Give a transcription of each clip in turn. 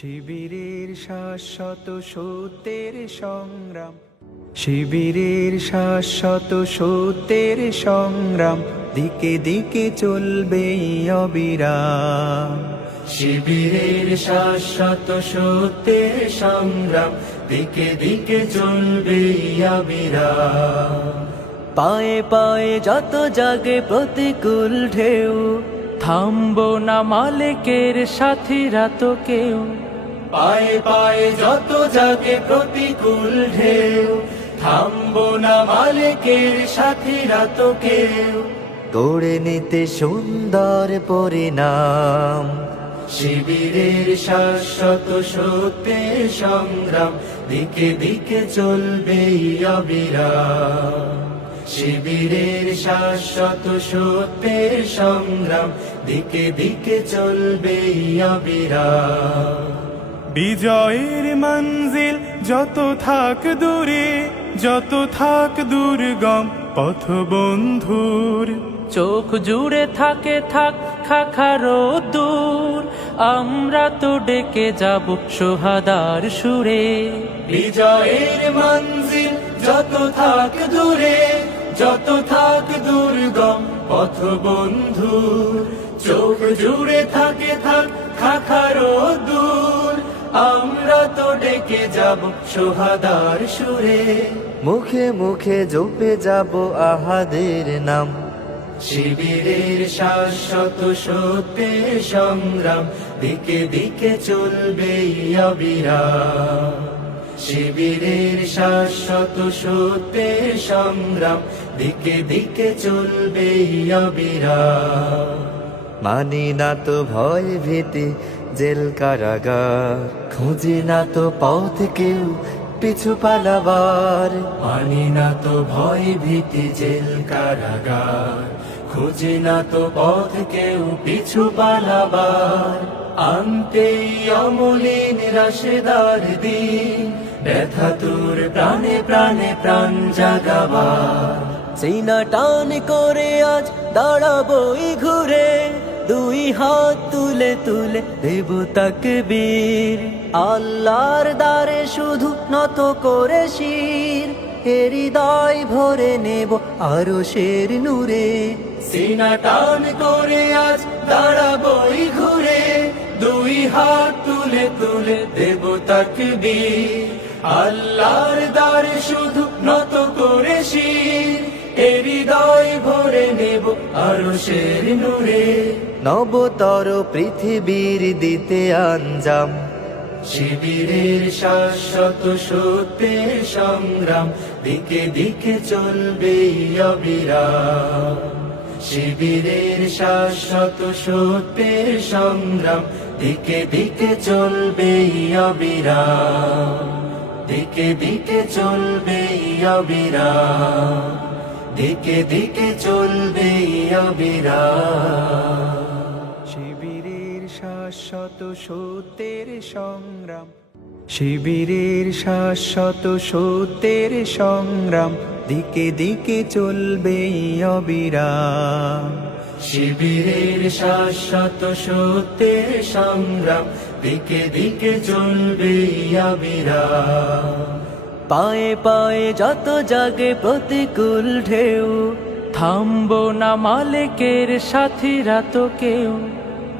শিবিরের শাশ্বত সত্যের সংগ্রাম। শিবিরের শাশ্বত সত্যের সংগ্রাম। দিকে দিকে চলবে অবিরাম। শিবিরের শাশ্বত সত্যের সংগ্রাম। দিকে দিকে চলবে অবিরাম। পায়ে পায়ে যত জাগে প্রতিকূল ঢেউ। থামবো না মালিকের সাথীরা তো কেউ। পায়ে পায়ে যত জাগে প্রতিকূল ঢেউ থামবো না মালিকের সাথীরা তো কেউ। গড়ে নিতে সুন্দর পরিণাম। শিবিরের শাশ্বত সত্যের সংগ্রাম দিকে দিকে চলবে অবিরাম। শিবিরের শাশ্বত সত্যের সংগ্রাম দিকে দিকে চলবে অবিরাম বিজয়ের মঞ্জিল যত থাক দূরে যত থাক দুর্গম পথ বন্ধুর চোখ জুড়ে থাকে থাক খাখারো দূর। আমরা তো ডেকে যাব সোহাদার সুরে। বিজয়ের মঞ্জিল যত থাক দূরে যত থাক দুর্গম পথ বন্ধু চোখ জুড়ে থাকে থাক খাখারো দূর। আমরা তো ডেকে যাব সোহাদার সুরে। মুখে মুখে জপে যাব আহাদের নাম। শিবিরের শাশ্বত সত্যের সংগ্রাম দিকে দিকে চলবে অবিরাম। শিবিরের শাশ্বত সত্যের সংগ্রাম দিকে দিকে চলবে মানি না তো ভয় ভীতি, জেল কারাগার। খুঁজি না তো পথ কেউ পিছু পালাবার। মানি না তো ভয় ভীতি, জেল কারাগার। খুঁজি না তো পথ কেউ পিছু পালাবার। আনতে অমলিন রাশেদার দিন, ব্যথা তোর প্রাণে প্রাণে প্রাণ জাগাবার। সিনা টান করে আজ দাঁড়াবই ঘুরে। দুই হাত তুলে তুলে দেব তাকে বীর আল্লাহর দ্বারে শুধু নত করে শির। হৃদয় ভরে নেব আরও শের নূরে। সিনা টান করে আজ দাঁড়াবই ঘুরে। দুই হাত তুলে তুলে দেব তাকে বীর আল্লাহর দ্বারে শুধু নত করে ভরে নেব আরও শের নূরে। নবতর পৃথিবীর দিতে আঞ্জাম। শিবিরের শাশ্বত সত্যের সংগ্রাম। দিকে দিকে চলবে অবিরাম। শিবিরের শাশ্বত সত্যের সংগ্রাম। দিকে দিকে চলবে অবিরাম। দিকে দিকে চলবে অবিরাম। দিকে দিকে চলবে শিবিরের শাশ্বত সত্যের সংগ্রাম। শিবিরের শাশ্বত সত্যের সংগ্রাম। দিকে দিকে চলবে অবিরাম। শিবিরের শাশ্বত সত্যের সংগ্রাম। দিকে দিকে চলবে অবিরাম। পায়ে পায়ে যত জাগে প্রতিকূল ঢেউ থামবো না মালিকের সাথীরা তো কেউ।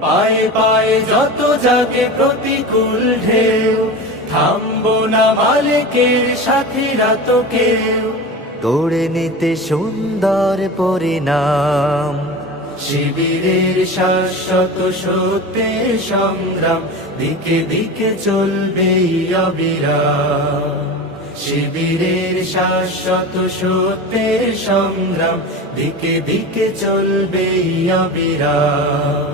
পায়ে পায়ে যত জাগে প্রতিকূল ঢেউ থামবো না মালিকের সাথীরা তো কেউ। গড়ে নিতে সুন্দর পরিণাম। শিবিরের শাশ্বত সত্যের সংগ্রাম দিকে দিকে চলবে অবিরাম। শিবিরের শাশ্বত সত্যের সংগ্রাম দিকে দিকে চলবে অবিরাম।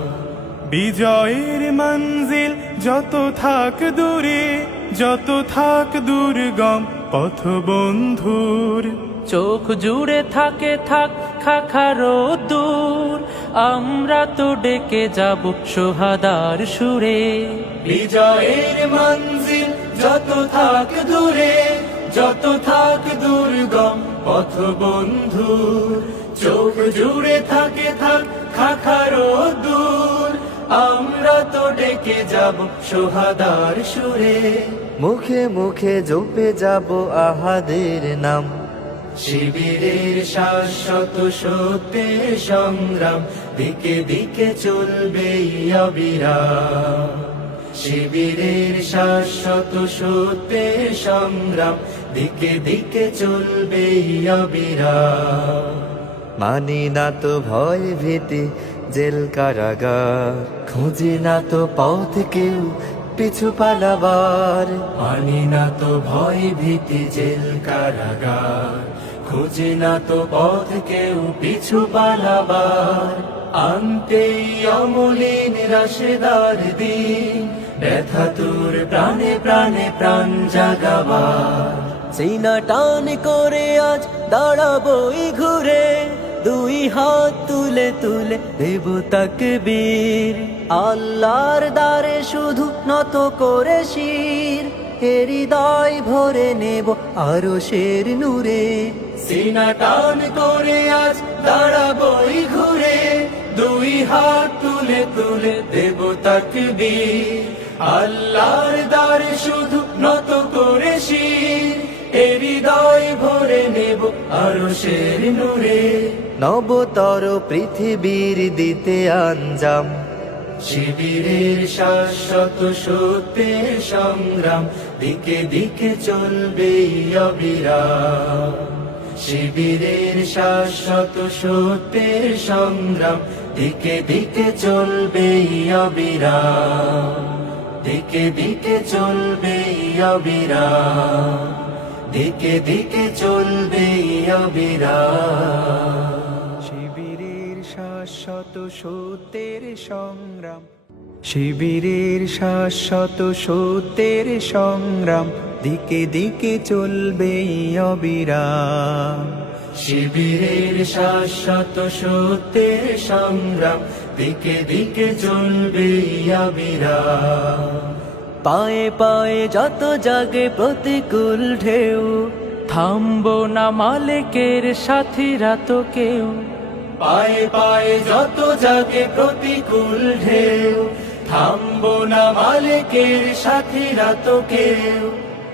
বিজয়ের মঞ্জিল যত থাক দূরে যত থাক দুর্গম পথ বন্ধুর চোখ জুড়ে থাকে থাক খাখারো দূর। আমরা তো ডেকে যাব সোহাদার সুরে। বিজয়ের মঞ্জিল যত থাক দূরে যত থাক দুর্গম পথ বন্ধু চোখ জুড়ে থাকে থাক খাখারো দূর। আমরা তো ডেকে যাব সোহাদার সুরে। মুখে মুখে জপে যাব আহাদের নাম। শিবিরের শাশ্বত সত্যের সংগ্রাম দিকে দিকে চলবে অবিরাম। শিবিরের শাশ্বত সত্যের সংগ্রাম। দিকে দিকে চলবে অবিরাম। মানি না তো ভয় ভীতি জেল কারাগার। খুঁজি না তো পথ কেউ পিছু পালাবার। মানি না তো ভয় ভীতি জেল কারাগার। খুঁজে না তো পথ কেউ পিছু পালাবার। আনতে অমলিন রাশেদার দিন। ব্যথা তোর প্রাণে প্রাণে প্রাণ জাগাবার সিনা টান করে আজ দাঁড়াবই ঘুরে দুই হাত তুলে তুলে দেব তাকে বীর আল্লাহর দ্বারে শুধু নত করে শির হৃদয় ভরে নেব আরও শের নূরে। সিনা টান করে আজ দাঁড়াবই ঘুরে দুই হাত তুলে তুলে দেব তাকবীর। আল্লাহর দ্বারে শুধু নত করে শির হৃদয় ভরে নেব আরও শের নূরে। নবতর পৃথিবীর দিতে আঞ্জাম। শিবিরের শাশ্বত সত্যের সংগ্রাম দিকে দিকে চলবে অবিরাম। শিবিরের শাশ্বত সত্যের সংগ্রাম দিকে দিকে চলবে অবিরাম। দিকে দিকে চলবে অবিরাম। দিকে দিকে চলবে অবিরাম। শিবিরের শাশ্বত সত্যের সংগ্রাম। শিবিরের শাশ্বত সত্যের সংগ্রাম। দিকে দিকে চলবে অবিরাম। শিবিরের শাশ্বত সত্যের সংগ্রাম। দিকে দিকে চলবে অবিরাম পায়ে পায়ে যত জাগে প্রতিকূল ঢেউ থামবো না মালিকের সাথীরা তো কেউ। পায়ে পায়ে যত জাগে প্রতিকূল ঢেউ থামবো না মালিকের সাথীরা তো কেউ।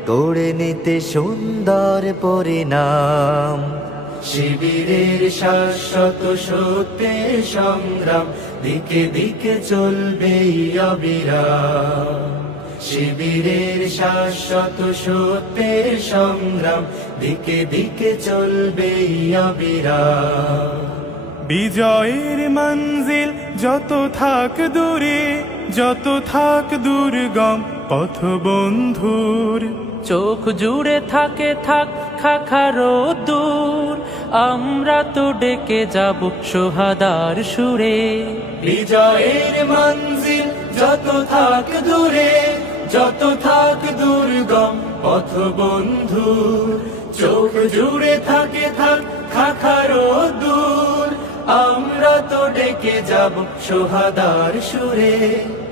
তোড়ে নিতে সুন্দর পরিণাম। শিবিরের শাশ্বত সত্যের সংগ্রাম দিকে দিকে চলবে অবিরাম। শিবিরের শাশ্বত সত্যের সংগ্রাম দিকে দিকে চলবে অবিরাম। বিজয়ের মঞ্জিল যত থাক দূরে, যত থাক দুর্গম পথ বন্ধুর চোখ জুড়ে থাকে থাক খাখারো দূর। আমরা তো ডেকে যাব সোহাদার সুরে। বিজয়ের মঞ্জিল যত থাক দূরে যত থাক দুর্গম পথ বন্ধু। চোখ জুড়ে থাকে থাক খাখারো দূর। আমরা তো ডেকে যাব সোহাদার সুরে।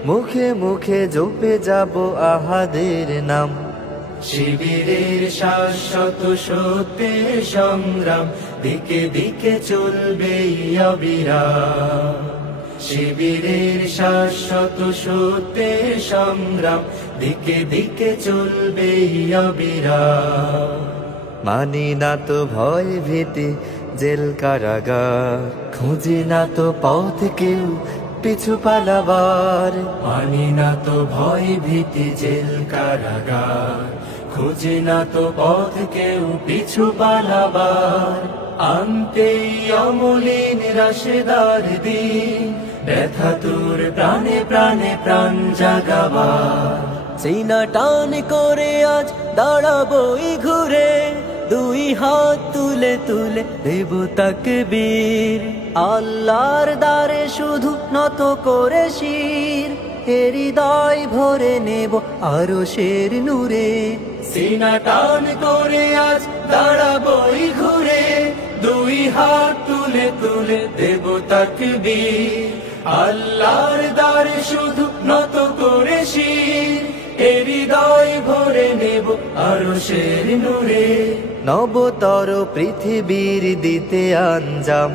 মুখে মুখে জপে যাব আহাদের নাম। শিবিরের শাশ্বত সত্যের সংগ্রাম। দিকে দিকে চলবে অবিরাম। শিবিরের শাশ্বত সত্যের সংগ্রাম। দিকে দিকে চলবে অবিরাম। মানি না তো ভয় ভীতি, জেল কারাগার। খুঁজি না তো পথ কেউ পিছু পালাবার। মানি না তো ভয় ভীতি, জেল কারাগার। খুঁজে না তো পথ কেউ পিছু পালাবার। আনতে অমলিন রাশেদার দিন, ব্যথা তোর প্রাণে প্রাণে প্রাণ জাগাবার। সিনা টান করে আজ দাঁড়াবই ঘুরে, দুই হাত তুলে তুলে দেব তাকে বীর আল্লাহর দ্বারে শুধু নত করে শির। হৃদয় ভরে নেব আরও শের নূরে। সিনা টান করে আজ দাঁড়াবই ঘুরে। দুই হাত তুলে তুলে দেব তাকবীর। আল্লাহর দ্বারে শুধু নত করে শির। হৃদয় ভরে নেব আরও শের নূরে। নবতর পৃথিবীর দিতে আঞ্জাম।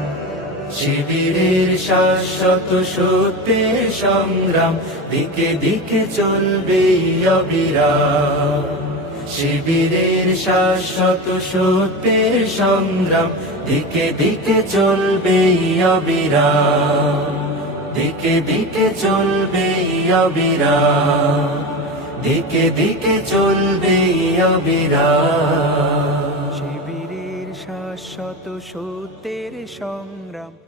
শিবিরের শাশ্বত সত্যের সংগ্রাম। দিকে দিকে চলবে অবিরাম। শিবিরের শাশ্বত সত্যের সংগ্রাম। দিকে দিকে চলবে অবিরাম। দিকে দিকে চলবে অবিরাম। দিকে দিকে চলবে অবিরাম। শিবিরের শাশ্বত সত্যের সংগ্রাম।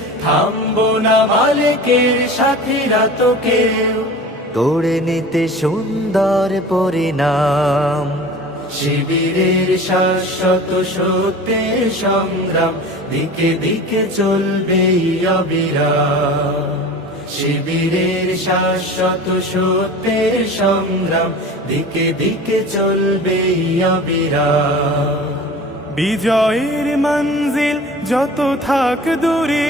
থামবো না মালিকের সাথীরা তো কেউ। গড়ে নিতে সুন্দর পরিণাম। শিবিরের শাশ্বত সত্যের সংগ্রাম দিকে দিকে চলবে অবিরাম। শিবিরের শাশ্বত সত্যের সংগ্রাম দিকে দিকে চলবে অবিরাম। বিজয়ের মঞ্জিল যত থাক দূরে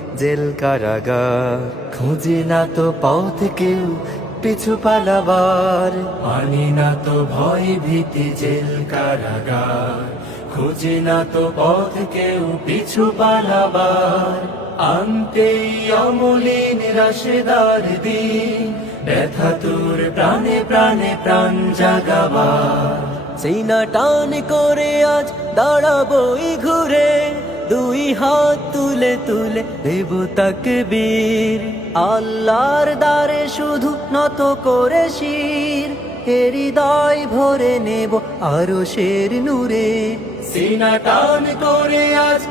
জেল কারাগার। খুঁজি না তো পথ কেউ, পিছু পালাবার। মানি না তো ভয় ভীতি জেল কারাগার। খুঁজে না তো পথ কেউ, পিছু পালাবার। আনতে অমলিন রাশেদার দিন, ব্যথা তোর প্রাণে প্রাণে প্রাণ জাগাবার। সিনা টান করে আজ দাঁড়াবই ঘুরে। দুই হাত তুলে তুলে দেব তাকে বীর আল্লাহর দ্বারে শুধু নত করে শির। হৃদয় ভরে নেব আরও শের নূরে। সিনা টান করে আজ